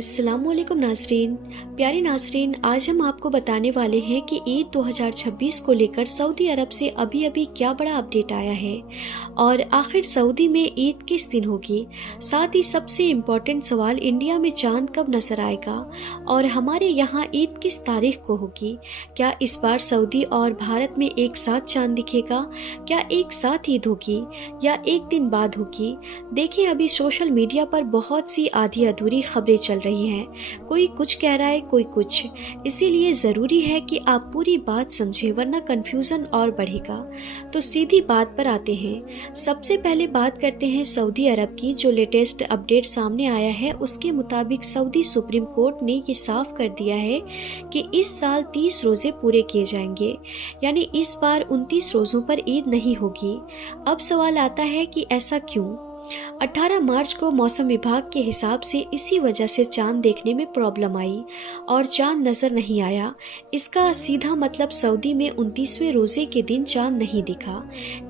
अस्सलाम वालेकुम नाजरीन। प्यारे नाजरीन, आज हम आपको बताने वाले हैं कि ईद 2026 को लेकर सऊदी अरब से अभी अभी क्या बड़ा अपडेट आया है और आखिर सऊदी में ईद किस दिन होगी। साथ ही सबसे इम्पोर्टेंट सवाल, इंडिया में चांद कब नजर आएगा और हमारे यहाँ ईद किस तारीख को होगी। क्या इस बार सऊदी और भारत में एक साथ चांद दिखेगा? क्या एक साथ ईद होगी या एक दिन बाद होगी? देखिए, अभी सोशल मीडिया पर बहुत सी आधी अधूरी खबरें चल रही हैं। कोई कुछ कह रहा है, कोई कुछ। इसीलिए ज़रूरी है कि आप पूरी बात समझें, वरना कंफ्यूजन और बढ़ेगा। तो सीधी बात पर आते हैं। सबसे पहले बात करते हैं सऊदी अरब की। जो लेटेस्ट अपडेट सामने आया है उसके मुताबिक सऊदी सुप्रीम कोर्ट ने ये साफ कर दिया है कि इस साल 30 रोजे पूरे किए जाएंगे, यानी इस बार 29 रोजों पर ईद नहीं होगी। अब सवाल आता है कि ऐसा क्यों? 18 मार्च को मौसम विभाग के हिसाब से इसी वजह से चांद देखने में प्रॉब्लम आई और चांद नजर नहीं आया। इसका सीधा मतलब सऊदी में 29वें रोजे के दिन चांद नहीं दिखा।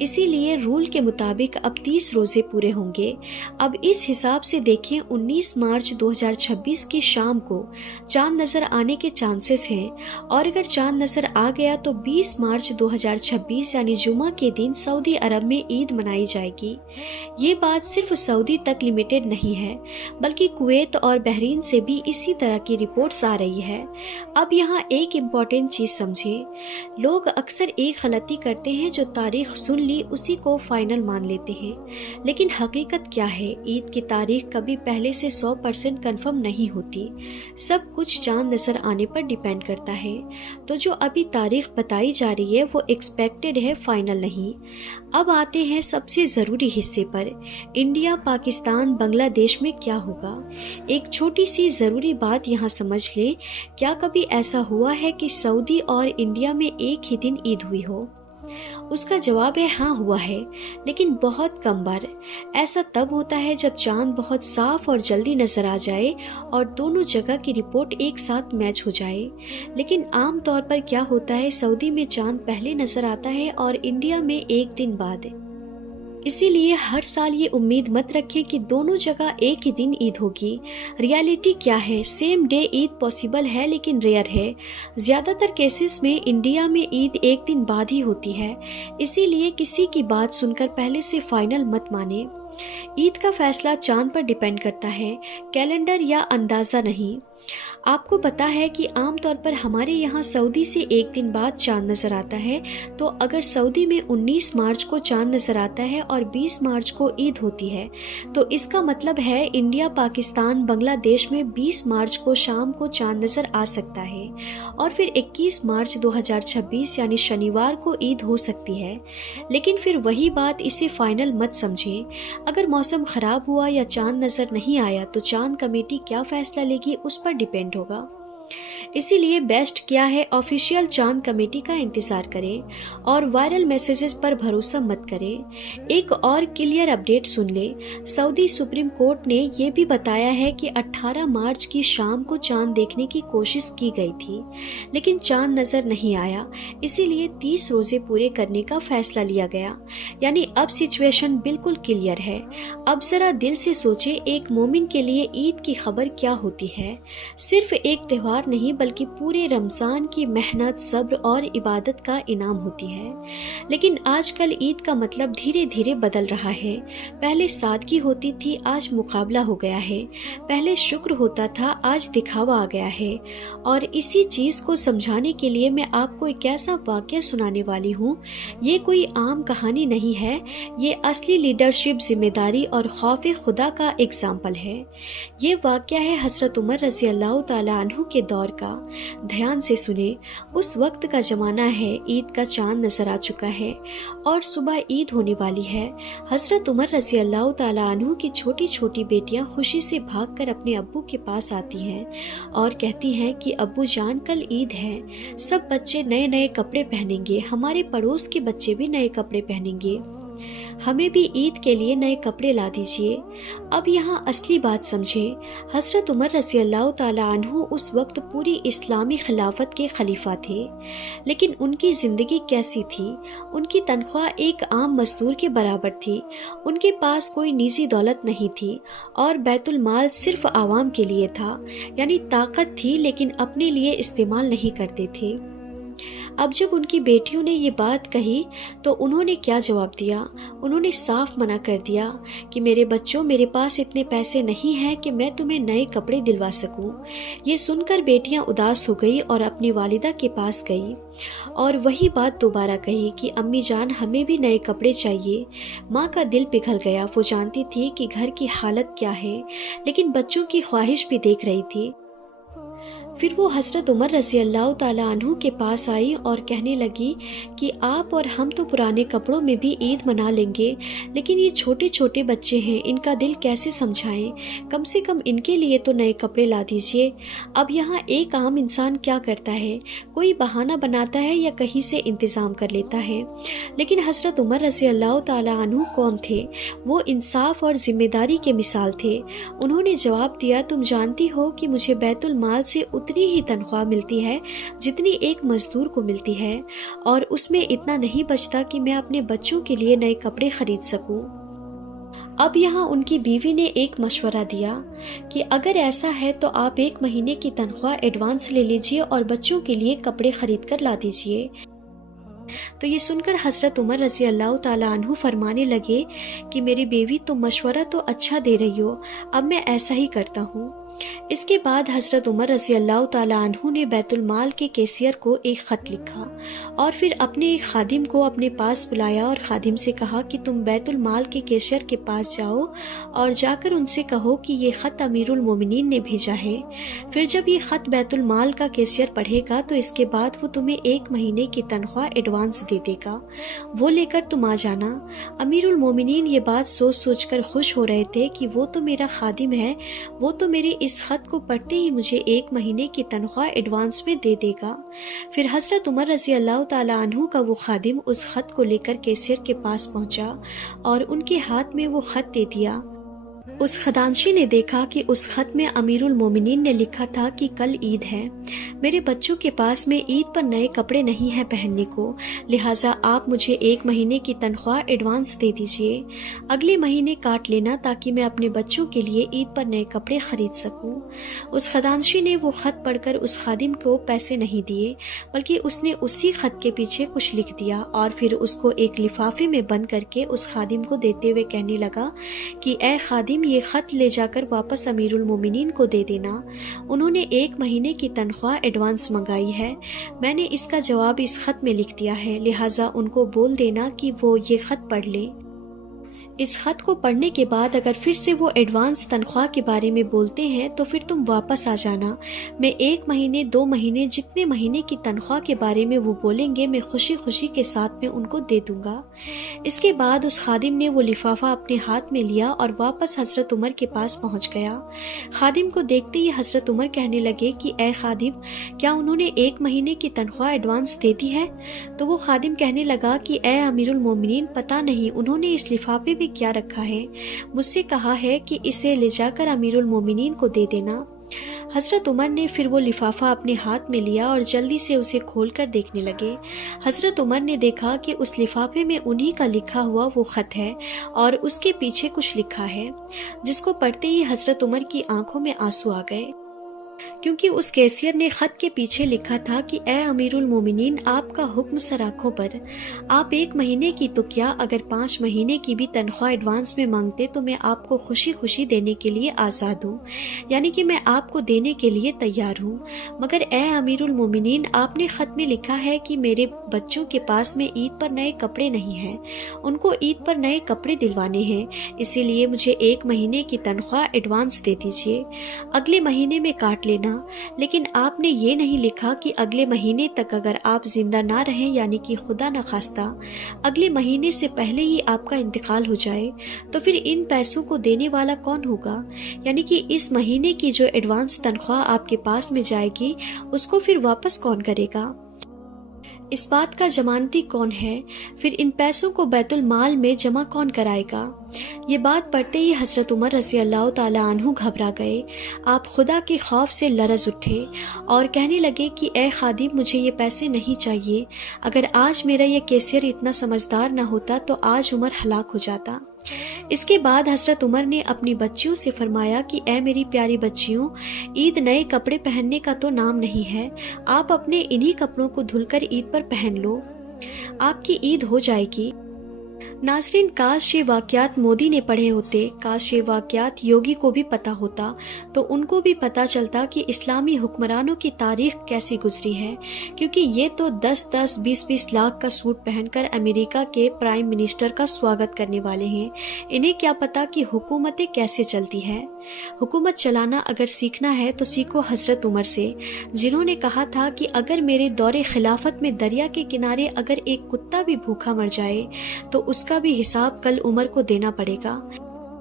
इसीलिए रूल के मुताबिक अब 30 रोजे पूरे होंगे। अब इस हिसाब से देखें, 19 मार्च 2026 की शाम को चांद नजर आने के चांसेस हैं और अगर चांद नजर आ गया तो 20 मार्च 2026 यानी जुमा के दिन सऊदी अरब में ईद मनाई जाएगी। ये बात सिर्फ सऊदी तक लिमिटेड नहीं है, बल्कि कुवैत और बहरीन से भी इसी तरह की रिपोर्ट्स आ रही है। अब यहाँ एक इम्पॉर्टेंट चीज समझें। लोग अक्सर एक गलती करते हैं, जो तारीख सुन ली उसी को फाइनल मान लेते हैं। लेकिन हकीकत क्या है? ईद की तारीख कभी पहले से 100% कंफर्म नहीं होती। सब कुछ चांद नजर आने पर डिपेंड करता है। तो जो अभी तारीख बताई जा रही है वो एक्सपेक्टेड है, फाइनल नहीं। अब आते हैं सबसे ज़रूरी हिस्से पर। इंडिया, पाकिस्तान, बांग्लादेश में क्या होगा? एक छोटी सी ज़रूरी बात यहाँ समझ लें। क्या कभी ऐसा हुआ है कि सऊदी और इंडिया में एक ही दिन ईद हुई हो? उसका जवाब है हाँ, हुआ है, लेकिन बहुत कम बार। ऐसा तब होता है जब चांद बहुत साफ और जल्दी नजर आ जाए और दोनों जगह की रिपोर्ट एक साथ मैच हो जाए। लेकिन आम तौर पर क्या होता है, सऊदी में चांद पहले नजर आता है और इंडिया में एक दिन बाद। इसीलिए हर साल ये उम्मीद मत रखें कि दोनों जगह एक ही दिन ईद होगी। रियलिटी क्या है? सेम डे ईद पॉसिबल है, लेकिन रेयर है। ज़्यादातर केसेस में इंडिया में ईद एक दिन बाद ही होती है। इसीलिए किसी की बात सुनकर पहले से फाइनल मत माने। ईद का फैसला चांद पर डिपेंड करता है, कैलेंडर या अंदाज़ा नहीं। आपको पता है कि आमतौर पर हमारे यहाँ सऊदी से एक दिन बाद चांद नजर आता है। तो अगर सऊदी में 19 मार्च को चांद नजर आता है और 20 मार्च को ईद होती है, तो इसका मतलब है इंडिया, पाकिस्तान, बांग्लादेश में 20 मार्च को शाम को चांद नजर आ सकता है और फिर 21 मार्च 2026 यानी शनिवार को ईद हो सकती है। लेकिन फिर वही बात, इसे फाइनल मत समझें। अगर मौसम खराब हुआ या चांद नजर नहीं आया तो चांद कमेटी क्या फैसला लेगी उस पर डिपेंड होगा। इसीलिए बेस्ट क्या है, ऑफिशियल चांद कमेटी का इंतजार करें और वायरल मैसेजेस पर भरोसा मत करें। एक और क्लियर अपडेट सुन ले। सऊदी सुप्रीम कोर्ट ने यह भी बताया है कि 18 मार्च की शाम को चांद देखने की कोशिश की गई थी, लेकिन चांद नजर नहीं आया। इसीलिए 30 रोजे पूरे करने का फैसला लिया गया। यानी अब सिचुएशन बिल्कुल क्लियर है। अब जरा दिल से सोचे, एक मोमिन के लिए ईद की खबर क्या होती है? सिर्फ एक त्योहार नहीं, बल्कि पूरे रमजान की मेहनत, सब्र और इबादत का इनाम होती है। लेकिन आजकल ईद का मतलब धीरे धीरे बदल रहा है। पहले सादगी होती थी, आज मुकाबला हो गया है। पहले शुक्र होता था, आज दिखावा आ गया है। और इसी चीज को समझाने के लिए मैं आपको एक ऐसा वाकया सुनाने वाली हूँ। ये कोई आम कहानी नहीं है, ये असली लीडरशिप, जिम्मेदारी और खौफ खुदा का एग्जाम्पल है। ये वाकया है हजरत उमर रज़ी अल्लाह तआला अन्हु के दौर का। ध्यान से सुने। उस वक्त का जमाना है, ईद का चांद नजर आ चुका है और सुबह ईद होने वाली है। हजरत उमर रज़ी अल्लाह तआला अन्हु की छोटी छोटी बेटियां खुशी से भागकर अपने अब्बू के पास आती हैं और कहती हैं कि अब्बू जान, कल ईद है, सब बच्चे नए नए कपड़े पहनेंगे, हमारे पड़ोस के बच्चे भी नए कपड़े पहनेंगे। ہمیں بھی عید کے لیے نئے کپڑے لا دیجیے۔ اب یہاں اصلی بات سمجھیں، حضرت عمر رضی اللہ تعالیٰ عنہ اس وقت پوری اسلامی خلافت کے خلیفہ تھے، لیکن ان کی زندگی کیسی تھی؟ ان کی تنخواہ ایک عام مزدور کے برابر تھی، ان کے پاس کوئی نجی دولت نہیں تھی، اور بیت المال صرف عوام کے لیے تھا، یعنی طاقت تھی لیکن اپنے لیے استعمال نہیں کرتے تھے۔ اب جب ان کی بیٹیوں نے یہ بات کہی تو انہوں نے کیا جواب دیا؟ انہوں نے صاف منع کر دیا کہ میرے بچوں، میرے پاس اتنے پیسے نہیں ہیں کہ میں تمہیں نئے کپڑے دلوا سکوں۔ یہ سن کر بیٹیاں اداس ہو گئی اور اپنی والدہ کے پاس گئی اور وہی بات دوبارہ کہی کہ امی جان، ہمیں بھی نئے کپڑے چاہیے۔ ماں کا دل پگھل گیا، وہ جانتی تھی کہ گھر کی حالت کیا ہے، لیکن بچوں کی خواہش بھی دیکھ رہی تھی۔ پھر وہ حضرت عمر رضی اللہ تعالیٰ عنہ کے پاس آئی اور کہنے لگی کہ آپ اور ہم تو پرانے کپڑوں میں بھی عید منا لیں گے، لیکن یہ چھوٹے چھوٹے بچے ہیں، ان کا دل کیسے سمجھائیں؟ کم سے کم ان کے لیے تو نئے کپڑے لا دیجیے۔ اب یہاں ایک عام انسان کیا کرتا ہے؟ کوئی بہانہ بناتا ہے یا کہیں سے انتظام کر لیتا ہے، لیکن حضرت عمر رضی اللہ تعالیٰ عنہ کون تھے؟ وہ انصاف اور ذمہ داری کے مثال تھے۔ انہوں نے جواب دیا، تم جانتی ہو کہ مجھے بیت المال سے اتنی ہی تنخواہ ملتی ہے جتنی ایک مزدور کو ملتی ہے، اور اس میں اتنا نہیں بچتا کہ میں اپنے بچوں کے لیے نئے کپڑے خرید سکوں۔ اب یہاں ان کی بیوی نے ایک مشورہ دیا کہ اگر ایسا ہے تو آپ 1 مہینے کی تنخواہ ایڈوانس لے لیجئے اور بچوں کے لیے کپڑے خرید کر لا دیجئے۔ تو یہ سن کر حضرت عمر رضی اللہ تعالیٰ عنہ فرمانے لگے کہ میری بیوی، تم مشورہ تو اچھا دے رہی ہو، اب میں ایسا ہی کرتا ہوں۔ اس کے بعد حضرت عمر رضی اللہ تعالیٰ عنہ نے بیت المال کے کیشیئر کو ایک خط لکھا اور پھر اپنے ایک خادم کو اپنے پاس بلایا اور خادم سے کہا کہ تم بیت المال کے کیشیئر کے پاس جاؤ اور جا کر ان سے کہو کہ یہ خط امیر المومنین نے بھیجا ہے۔ پھر جب یہ خط بیت المال کا کیشیئر پڑھے گا تو اس کے بعد وہ تمہیں 1 مہینے کی تنخواہ ایڈوانس دے دے گا، وہ لے کر تم آ جانا۔ امیر المومنین یہ بات سوچ سوچ کر خوش ہو رہے تھے کہ وہ تو میرا خادم ہے، وہ تو میرے اس خط کو پڑھتے ہی مجھے 1 مہینے کی تنخواہ ایڈوانس میں دے دے گا۔ پھر حضرت عمر رضی اللہ تعالیٰ عنہ کا وہ خادم اس خط کو لے کر کیشیئر کے پاس پہنچا اور ان کے ہاتھ میں وہ خط دے دیا۔ اس خزانچی نے دیکھا کہ اس خط میں امیر المومنین نے لکھا تھا کہ کل عید ہے، میرے بچوں کے پاس میں عید پر نئے کپڑے نہیں ہیں پہننے کو، لہٰذا آپ مجھے 1 مہینے کی تنخواہ ایڈوانس دے دیجئے، اگلے مہینے کاٹ لینا تاکہ میں اپنے بچوں کے لیے عید پر نئے کپڑے خرید سکوں۔ اس خزانچی نے وہ خط پڑھ کر اس خادم کو پیسے نہیں دیے، بلکہ اس نے اسی خط کے پیچھے کچھ لکھ دیا اور پھر اس کو ایک لفافے میں بند کر کے اس خادم کو دیتے ہوئے کہنے لگا کہ اے خادم، یہ خط لے جا کر واپس امیر المومنین کو دے دینا، انہوں نے 1 مہینے کی تنخواہ ایڈوانس منگائی ہے، میں نے اس کا جواب اس خط میں لکھ دیا ہے، لہٰذا ان کو بول دینا کہ وہ یہ خط پڑھ لیں۔ اس خط کو پڑھنے کے بعد اگر پھر سے وہ ایڈوانس تنخواہ کے بارے میں بولتے ہیں تو پھر تم واپس آ جانا، میں 1 مہینے 2 مہینے جتنے مہینے کی تنخواہ کے بارے میں وہ بولیں گے میں خوشی خوشی کے ساتھ میں ان کو دے دوں گا۔ اس کے بعد اس خادم نے وہ لفافہ اپنے ہاتھ میں لیا اور واپس حضرت عمر کے پاس پہنچ گیا۔ خادم کو دیکھتے ہی حضرت عمر کہنے لگے کہ اے خادم، کیا انہوں نے 1 مہینے کی تنخواہ ایڈوانس دے دی ہے؟ تو وہ خادم کہنے لگا کہ اے امیر المومنین، پتہ نہیں انہوں نے اس لفافے میں کیا رکھا ہے، مجھ سے کہا ہے کہ اسے لے جا کر امیر المومنین کو دے دینا۔ حضرت عمر نے پھر وہ لفافہ اپنے ہاتھ میں لیا اور جلدی سے اسے کھول کر دیکھنے لگے۔ حضرت عمر نے دیکھا کہ اس لفافے میں انہی کا لکھا ہوا وہ خط ہے اور اس کے پیچھے کچھ لکھا ہے، جس کو پڑھتے ہی حضرت عمر کی آنکھوں میں آنسو آ گئے، کیونکہ اس کیشیئر نے خط کے پیچھے لکھا تھا کہ اے امیر المومنین، آپ کا حکم سر آنکھوں پر، آپ 1 مہینے کی تو کیا اگر 5 مہینے کی بھی تنخواہ ایڈوانس میں مانگتے تو میں آپ کو خوشی خوشی دینے کے لیے آزاد ہوں، یعنی کہ میں آپ کو دینے کے لیے تیار ہوں، مگر اے امیر المومنین، آپ نے خط میں لکھا ہے کہ میرے بچوں کے پاس میں عید پر نئے کپڑے نہیں ہیں، ان کو عید پر نئے کپڑے دلوانے ہیں، اسی لیے مجھے 1 مہینے کی تنخواہ ایڈوانس دے دیجیے، اگلے مہینے میں کاٹ لینا۔ لیکن آپ نے یہ نہیں لکھا کہ اگلے مہینے تک اگر آپ زندہ نہ رہیں، یعنی کہ خدا نخواستہ اگلے مہینے سے پہلے ہی آپ کا انتقال ہو جائے تو پھر ان پیسوں کو دینے والا کون ہوگا، یعنی کہ اس مہینے کی جو ایڈوانس تنخواہ آپ کے پاس میں جائے گی اس کو پھر واپس کون کرے گا۔ इस बात का जमानती कौन है? फिर इन पैसों को बैतुल माल में जमा कौन कराएगा? ये बात पढ़ते ही हज़रत उमर रज़ी अल्लाह ताला अन्हु घबरा गए। आप खुदा के खौफ से लरज़ उठे और कहने लगे कि ए खादिम, मुझे ये पैसे नहीं चाहिए। अगर आज मेरा ये कैसियर इतना समझदार न होता तो आज उमर हलाक हो जाता। इसके बाद हज़रत उमर ने अपनी बच्चियों से फरमाया कि ए मेरी प्यारी बच्चियों, ईद नए कपड़े पहनने का तो नाम नहीं है। आप अपने इन्हीं कपड़ों को धुलकर ईद पर पहन लो, आपकी ईद हो जाएगी। नाज़रीन, काश ये वाक़यात मोदी ने पढ़े होते, काश ये वाक़यात योगी को भी पता होता, तो उनको भी पता चलता कि इस्लामी हुक्मरानों की तारीख़ कैसी गुजरी है। क्योंकि ये तो 10-10, 20-20 लाख का सूट पहनकर अमेरिका के प्राइम मिनिस्टर का स्वागत करने वाले हैं। इन्हें क्या पता कि हुकूमतें कैसे चलती है। हुकूमत चलाना अगर सीखना है तो सीखो हज़रत उमर से, जिन्होंने कहा था कि अगर मेरे दौरे खिलाफत में दरिया के किनारे अगर एक कुत्ता भी भूखा मर जाए तो उसका भी हिसाब कल उमर को देना पड़ेगा।